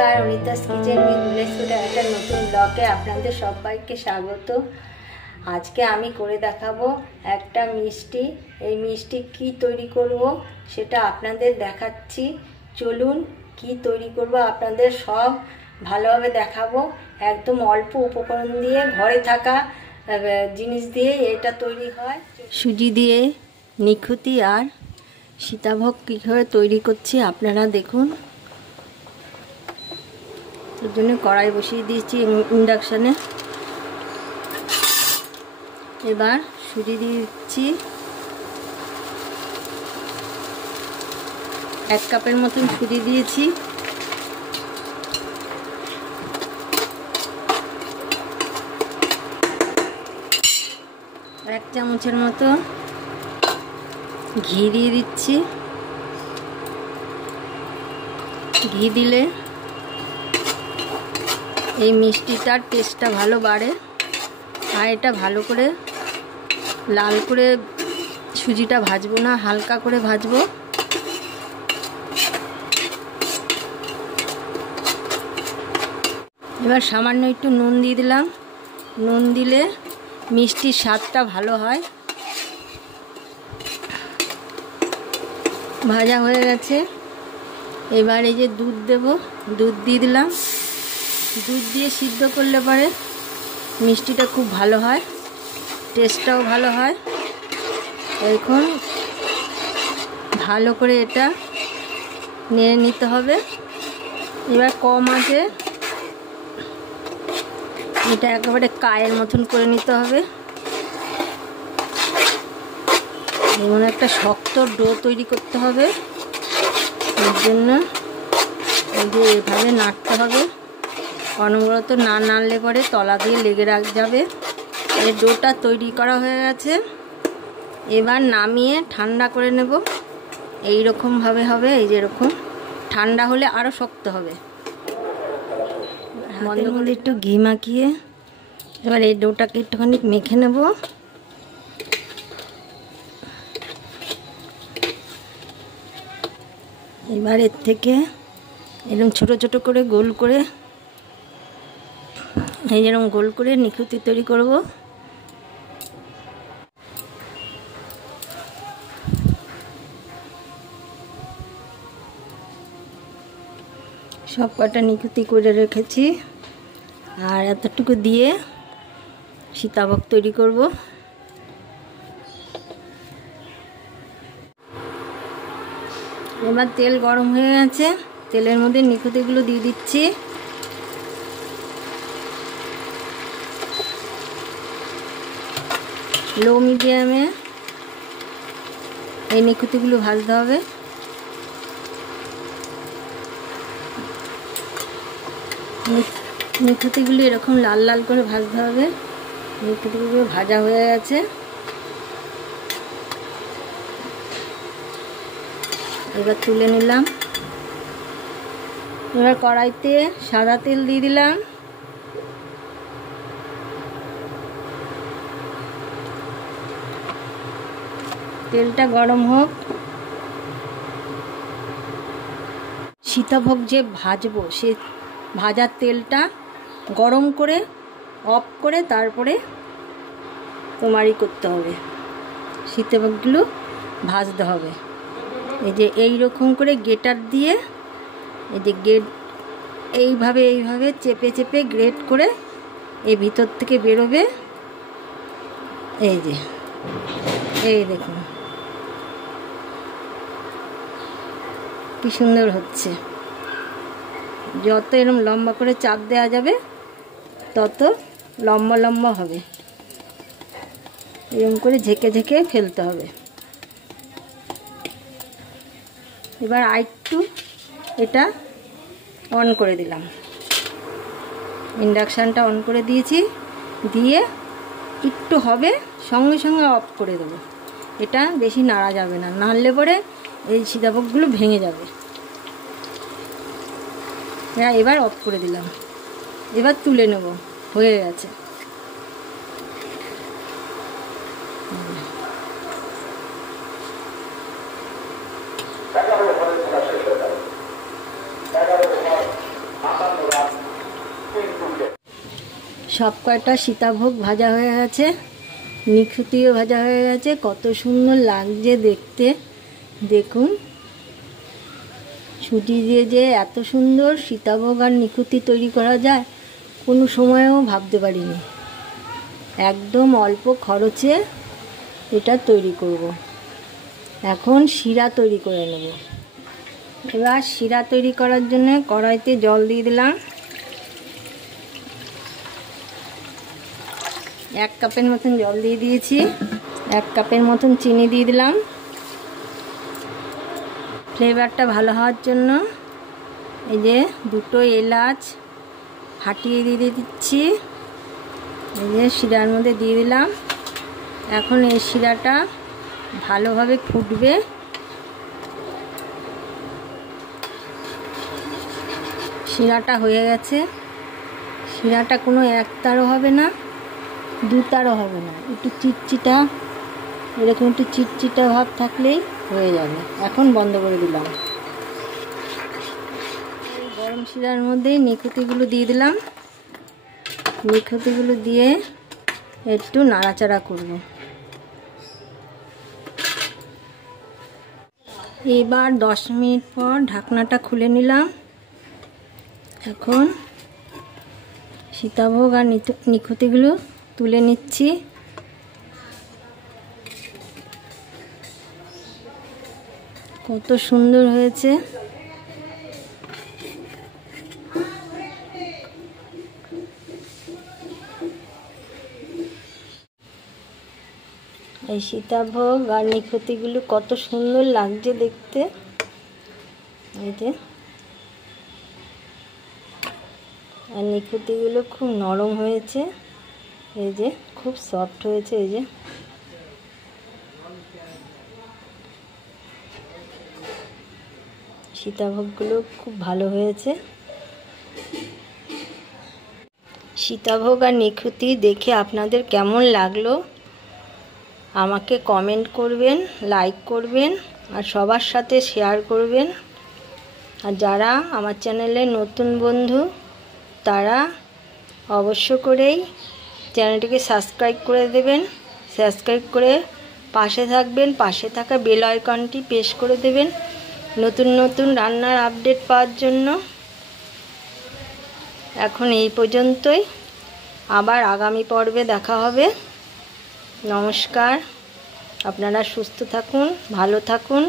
নমস্কার, Anita's kitchen with village ফুডের একটা নতুন ব্লগে আপনাদের সবাইকে স্বাগত। আজকে আমি করে দেখাবো একটা মিষ্টি। এই মিষ্টি কি তৈরি করব সেটা আপনাদের দেখাচ্ছি। চলুন কি তৈরি করব আপনাদের সব ভালোভাবে দেখাবো। একদম অল্প উপকরণ দিয়ে, ঘরে থাকা জিনিস দিয়ে এটা তৈরি হয়। সুজি দিয়ে নিখুঁতি আর সীতাভোগ কীভাবে তৈরি করছি আপনারা দেখুন। এর জন্য কড়াই বসিয়ে দিয়েছি ইন্ডাকশানে। এবার সুজি দিয়ে দিচ্ছি 1 কাপের মতন সুজি দিয়েছি। এক চামচের মতো ঘি দিয়ে দিচ্ছি। ঘি দিলে এই মিষ্টিটার টেস্টটা ভালো বাড়ে। আর এটা ভালো করে লাল করে সুজিটা ভাজবো না, হালকা করে ভাজবো। এবার সামান্য একটু নুন দিয়ে দিলাম। নুন দিলে মিষ্টির স্বাদটা ভালো হয়। ভাজা হয়ে গেছে। এবার এই যে দুধ দেব, দুধ দিয়ে দিলাম। দুধ দিয়ে সিদ্ধ করলে পরে মিষ্টিটা খুব ভালো হয়, টেস্টটাও ভালো হয়। এখন ভালো করে এটা নেড়ে নিতে হবে। এবার কম আছে এটা একেবারে কায়ের মতন করে নিতে হবে। যেমন একটা শক্ত ডো তৈরি করতে হবে। এর জন্য এই যে এভাবে নাড়তে হবে। অনবরত না নাড়লে পরে তলা দিয়ে লেগে যাবে। এই ডোটা তৈরি করা হয়ে গেছে। এবার নামিয়ে ঠান্ডা করে নেব। এই রকমভাবে হবে, এই যে এরকম। ঠান্ডা হলে আরও শক্ত হবে। বন্ধ করে একটু ঘি মাখিয়ে এবার এই ডোটাকে একটুখানি মেখে নেব। এবার এর থেকে এরকম ছোট ছোট করে গোল করে, এই যেরকম গোল করে নিখুঁতি তৈরি করব। সব কটা নিখুঁতি করে রেখেছি। আর এতটুকু দিয়ে সীতাভোগ তৈরি করব। এবার তেল গরম হয়ে গেছে। তেলের মধ্যে নিখুঁতিগুলো দিয়ে দিচ্ছি। লো মিডিয়ামে এই নিখুঁতিগুলো ভাজতে হবে। নিখুঁতিগুলি এরকম লাল লাল করে ভাজতে হবে। নিখুঁতিগুলো ভাজা হয়ে গেছে। এবার তুলে নিলাম। এবার কড়াইতে সাদা তেল দিয়ে দিলাম। তেলটা গরম হোক। সীতাভোগ যে ভাজবো সে ভাজার তেলটা গরম করে অফ করে তারপরে কুমারি করতে হবে। সীতাভোগগুলো ভাজতে হবে। এই যে এই রকম করে গ্রেটার দিয়ে, এই যে এইভাবে চেপে চেপে গ্রেট করে এই ভিতর থেকে বেরোবে। এই যে এই দেখুন কি সুন্দর হচ্ছে। যত এরকম লম্বা করে চাপ দেওয়া যাবে তত লম্বা লম্বা হবে। এরকম করে ঝেঁকে ঝেঁকে ফেলতে হবে। এবার আরেকটু এটা অন করে দিলাম। ইন্ডাকশানটা অন করে দিয়েছি। দিয়ে একটু হবে, সঙ্গে সঙ্গে অফ করে দেবো। এটা বেশি নাড়া যাবে না, নাড়লে পরে এই সীতাভোগগুলো ভেঙে যাবে। হ্যাঁ, এবার অফ করে দিলাম। এবার তুলে নেব। হয়ে গেছে। সব কয়টা সীতাভোগ ভাজা হয়ে গেছে, নিখুতিও ভাজা হয়ে গেছে। কত সুন্দর লাগছে দেখতে, দেখুন। সুজি দিয়ে যে এত সুন্দর সীতাভোগ আর নিখুতি তৈরি করা যায় কোনো সময়েও ভাবতে পারিনি। একদম অল্প খরচে এটা তৈরি করব। এখন শিরা তৈরি করে নেব। এবার শিরা তৈরি করার জন্য কড়াইতে জল দিয়ে দিলাম। 1 কাপের মতন জল দিয়ে দিয়েছি। 1 কাপের মতন চিনি দিয়ে দিলাম। ফ্লেভারটা ভালো হওয়ার জন্য এই যে 2 এলাচ ফাটিয়ে দিয়ে দিচ্ছি। এই যে শিরার মধ্যে দিয়ে দিলাম। এখন এই শিরাটা ভালোভাবে ফুটবে। শিরাটা হয়ে গেছে। শিরাটা কোনো একতারও হবে না, দুতারও হবে না, একটু চিটচিটা, এরকম একটু চিটচিটা ভাব থাকলেই হয়ে যাবে। এখন বন্ধ করে দিলাম। গরম শিরার মধ্যে নিখুতিগুলো দিয়ে দিলাম। নিখুতিগুলো দিয়ে একটু নাড়াচাড়া করব। এবার 10 মিনিট পর ঢাকনাটা খুলে নিলাম। এখন সীতাভোগ আর নিখুতিগুলো তুলে নিচ্ছি। কত সুন্দর হয়েছে। এই সীতাভোগ আর নিখুতিগুলো কত সুন্দর লাগছে দেখতে। এই যে, আর নিখুতিগুলো খুব নরম হয়েছে। এই যে খুব সফট হয়েছে। এই যে সীতাভোগগুলো খুব ভালো হয়েছে। সীতাভোগ আর নিখুতি দেখে আপনাদের কেমন লাগলো আমাকে কমেন্ট করবেন, লাইক করবেন আর সবার সাথে শেয়ার করবেন। আর যারা আমার চ্যানেলে নতুন বন্ধু তারা অবশ্য করেই চ্যানেলটিকে সাবস্ক্রাইব করে দেবেন। সাবস্ক্রাইব করে পাশে থাকবেন, পাশে থাকা বেল আইকনটি প্রেস করে দেবেন নতুন নতুন রান্নার আপডেট পাওয়ার জন্য। এখন এই পর্যন্তই, আবার আগামী পর্বে দেখা হবে। নমস্কার, আপনারা সুস্থ থাকুন, ভালো থাকুন।